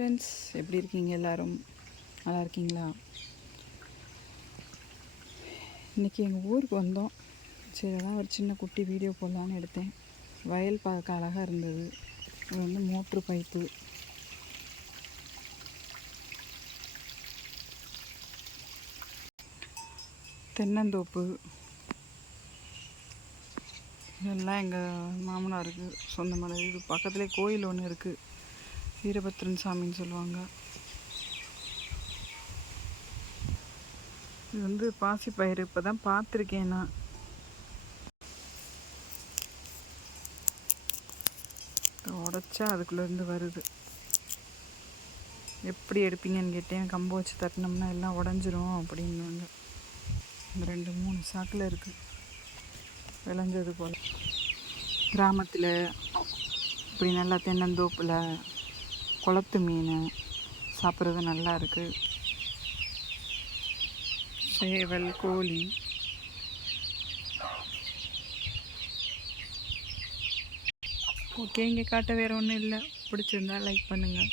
Friends, எப்படி இருக்கீங்க? எல்லோரும் நல்லா இருக்கீங்களா? இன்றைக்கி எங்கள் ஊருக்கு வந்தோம். சரி, அதான் ஒரு சின்ன குட்டி வீடியோ போடலான்னு எடுத்தேன். வயல் பார்க்க அழகாக இருந்தது. இது வந்து மோட்ரு பைப்பு. தென்னந்தோப்பு. இதெல்லாம் எங்கள் மாமனாருக்கு சொந்தமானது. இது பக்கத்துலேயே கோயில் ஒன்று இருக்குது. வீரபத்ரன் சாமின்னு சொல்லுவாங்க. இது வந்து பாசிப்பயிறு. இப்போ தான் பார்த்துருக்கேன் நான். உடச்சா அதுக்குள்ளேருந்து வருது. எப்படி எடுப்பீங்கன்னு கேட்டேன். கம்பு வச்சு தட்டினோம்னா எல்லாம் உடஞ்சிரும் அப்படின்வாங்க. இந்த 2-3 சாக்கில் இருக்குது விளைஞ்சது போல். கிராமத்தில் இப்படி நல்லா தென்னந்தோப்பில் குளத்து மீன் சாப்பிட்றது நல்லா இருக்குது. சேவல், கோழி. ஓகே, இங்கே காட்ட வேறு ஒன்றும் இல்லை. பிடிச்சிருந்தா லைக் பண்ணுங்கள்.